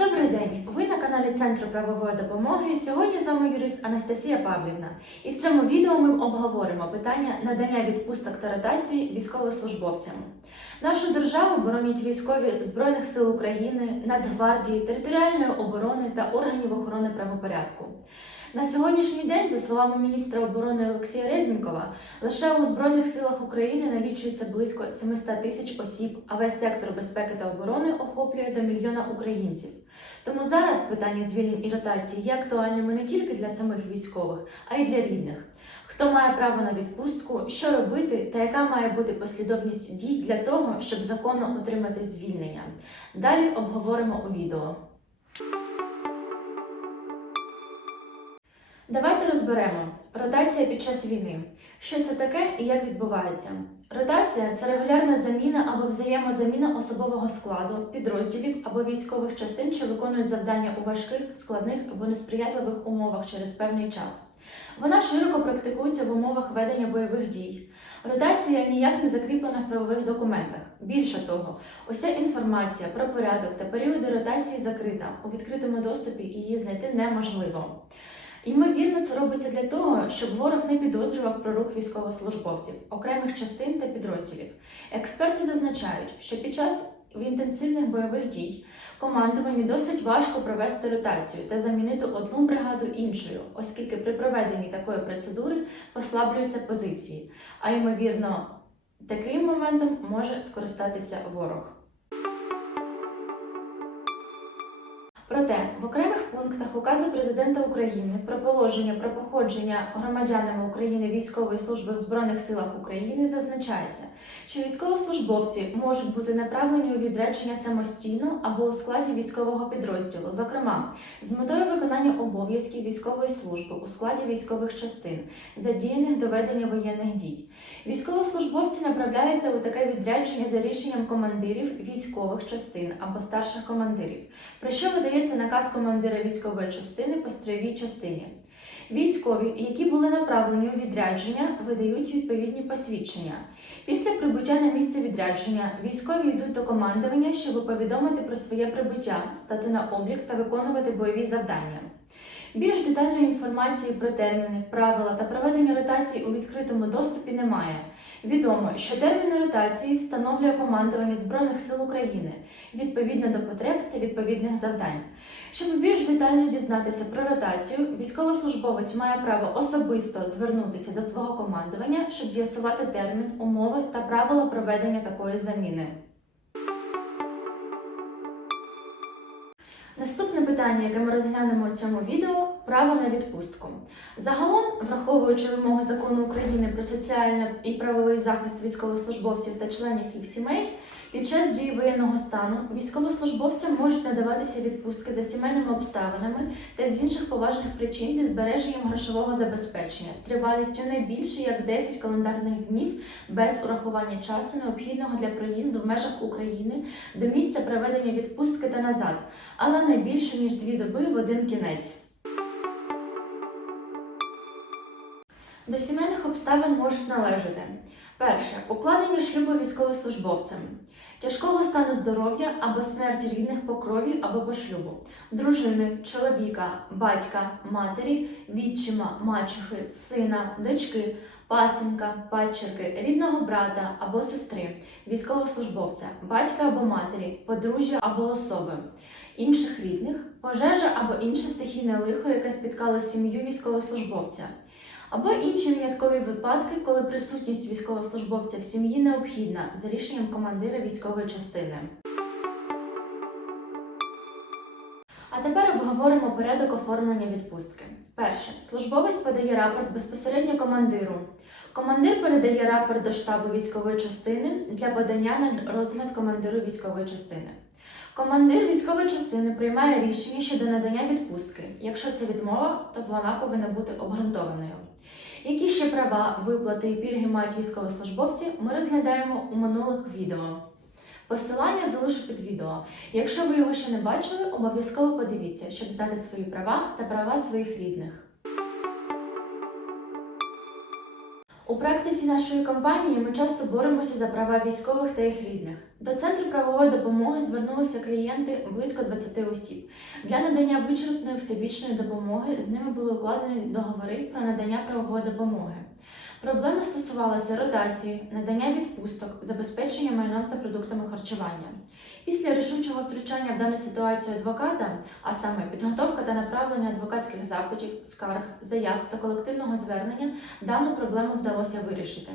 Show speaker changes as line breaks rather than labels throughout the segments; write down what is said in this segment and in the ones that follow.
Добрий день! Ви на каналі Центру правової допомоги. Сьогодні з вами юрист Анастасія Павлівна. І в цьому відео ми обговоримо питання надання відпусток та ротації військовослужбовцям. Нашу державу боронять військові Збройних сил України, Нацгвардії, територіальної оборони та органів охорони правопорядку. На сьогоднішній день, за словами міністра оборони Олексія Резнікова, лише у Збройних силах України налічується близько 700 тисяч осіб, а весь сектор безпеки та оборони охоплює до мільйона українців. Тому зараз питання звільнень і ротації є актуальними не тільки для самих військових, а й для рідних. Хто має право на відпустку, що робити та яка має бути послідовність дій для того, щоб законно отримати звільнення. Далі обговоримо у відео. Давайте розберемо ротація під час війни. Що це таке і як відбувається? Ротація це регулярна заміна або взаємозаміна особового складу, підрозділів або військових частин, що виконують завдання у важких, складних або несприятливих умовах через певний час. Вона широко практикується в умовах ведення бойових дій. Ротація ніяк не закріплена в правових документах. Більше того, уся інформація про порядок та періоди ротації закрита у відкритому доступі і її знайти неможливо. Ймовірно, це робиться для того, щоб ворог не підозрював про рух військовослужбовців, окремих частин та підрозділів. Експерти зазначають, що під час інтенсивних бойових дій командуванню досить важко провести ротацію та замінити одну бригаду іншою, оскільки при проведенні такої процедури послаблюються позиції, а ймовірно, таким моментом може скористатися ворог. Проте в окремих пунктах указу президента України про положення про походження громадянами України військової служби в Збройних силах України зазначається, що військовослужбовці можуть бути направлені у відрядження самостійно або у складі військового підрозділу, зокрема з метою виконання обов'язків військової служби у складі військових частин, задіяних до ведення воєнних дій. Військовослужбовці направляються у таке відрядження за рішенням командирів військових частин або старших командирів, про що видається наказ командира військової частини по строєвій частині. Військові, які були направлені у відрядження, видають відповідні посвідчення. Після прибуття на місце відрядження військові йдуть до командування, щоб повідомити про своє прибуття, стати на облік та виконувати бойові завдання. Більш детальної інформації про терміни, правила та проведення ротації у відкритому доступі немає. Відомо, що терміни ротації встановлює командування Збройних сил України відповідно до потреб та відповідних завдань. Щоб більш детально дізнатися про ротацію, військовослужбовець має право особисто звернутися до свого командування, щоб з'ясувати термін, умови та правила проведення такої заміни. Наступне питання, яке ми розглянемо у цьому відео право на відпустку. Загалом, враховуючи вимоги закону України про соціальний і правовий захист військовослужбовців та членів їх сімей, під час дії воєнного стану військовослужбовцям можуть надаватися відпустки за сімейними обставинами та з інших поважних причин зі збереженням грошового забезпечення, тривалістю не більше як 10 календарних днів без урахування часу, необхідного для проїзду в межах України до місця проведення відпустки та назад, але не більше ніж дві доби в один кінець. До сімейних обставин можуть належати перше. Укладення шлюбу військовослужбовцям, тяжкого стану здоров'я або смерть рідних по крові або по шлюбу, дружини, чоловіка, батька, матері, відчима, мачухи, сина, дочки, пасенка, падчерки, рідного брата або сестри, військовослужбовця, батька або матері, подружжя або особи. Інших рідних, пожежа або інше стихійне лихо, яке спіткало сім'ю військовослужбовця, або інші виняткові випадки, коли присутність військовослужбовця в сім'ї необхідна за рішенням командира військової частини. А тепер обговоримо порядок оформлення відпустки. Перше, службовець подає рапорт безпосередньо командиру. Командир передає рапорт до штабу військової частини для подання на розгляд командиру військової частини. Командир військової частини приймає рішення щодо надання відпустки. Якщо це відмова, то вона повинна бути обґрунтованою. Які ще права, виплати і пільги мають військовослужбовці, ми розглядаємо у минулих відео. Посилання залишу під відео. Якщо ви його ще не бачили, обов'язково подивіться, щоб знати свої права та права своїх рідних. У практиці нашої компанії ми часто боремося за права військових та їх рідних. До центру правової допомоги звернулися клієнти близько 20 осіб. Для надання вичерпної всебічної допомоги з ними були укладені договори про надання правової допомоги. Проблеми стосувалися ротації, надання відпусток, забезпечення майном та продуктами харчування. Після рішучого втручання в дану ситуацію адвоката, а саме підготовка та направлення адвокатських запитів, скарг, заяв та колективного звернення, дану проблему вдалося вирішити.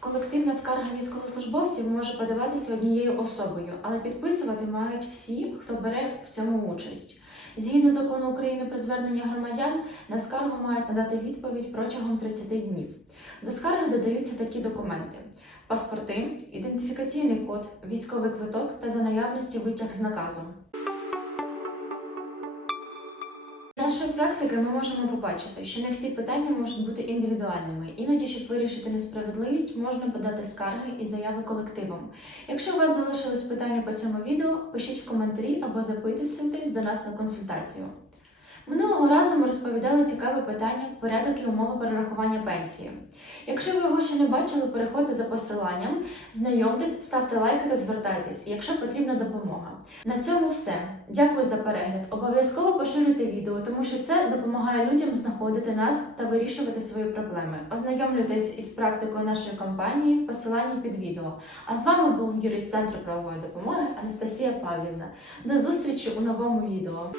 Колективна скарга військовослужбовців може подаватися однією особою, але підписувати мають всі, хто бере в цьому участь. Згідно закону України про звернення громадян, на скаргу мають надати відповідь протягом 30 днів. До скарги додаються такі документи: паспорти, ідентифікаційний код, військовий квиток та за наявності витяг з наказу. Нашої практики ми можемо побачити, що не всі питання можуть бути індивідуальними. Іноді, щоб вирішити несправедливість, можна подати скарги і заяви колективом. Якщо у вас залишились питання по цьому відео, пишіть в коментарі або записуйтесь до нас на консультацію. Минулого разу ми розповідали цікаве питання порядок і умови перерахування пенсії. Якщо ви його ще не бачили, переходьте за посиланням, знайомтесь, ставте лайки та звертайтесь, якщо потрібна допомога. На цьому все. Дякую за перегляд. Обов'язково поширюйте відео, тому що це допомагає людям знаходити нас та вирішувати свої проблеми. Ознайомлюйтесь із практикою нашої компанії в посиланні під відео. А з вами був юрист Центру правової допомоги Анастасія Павлівна. До зустрічі у новому відео.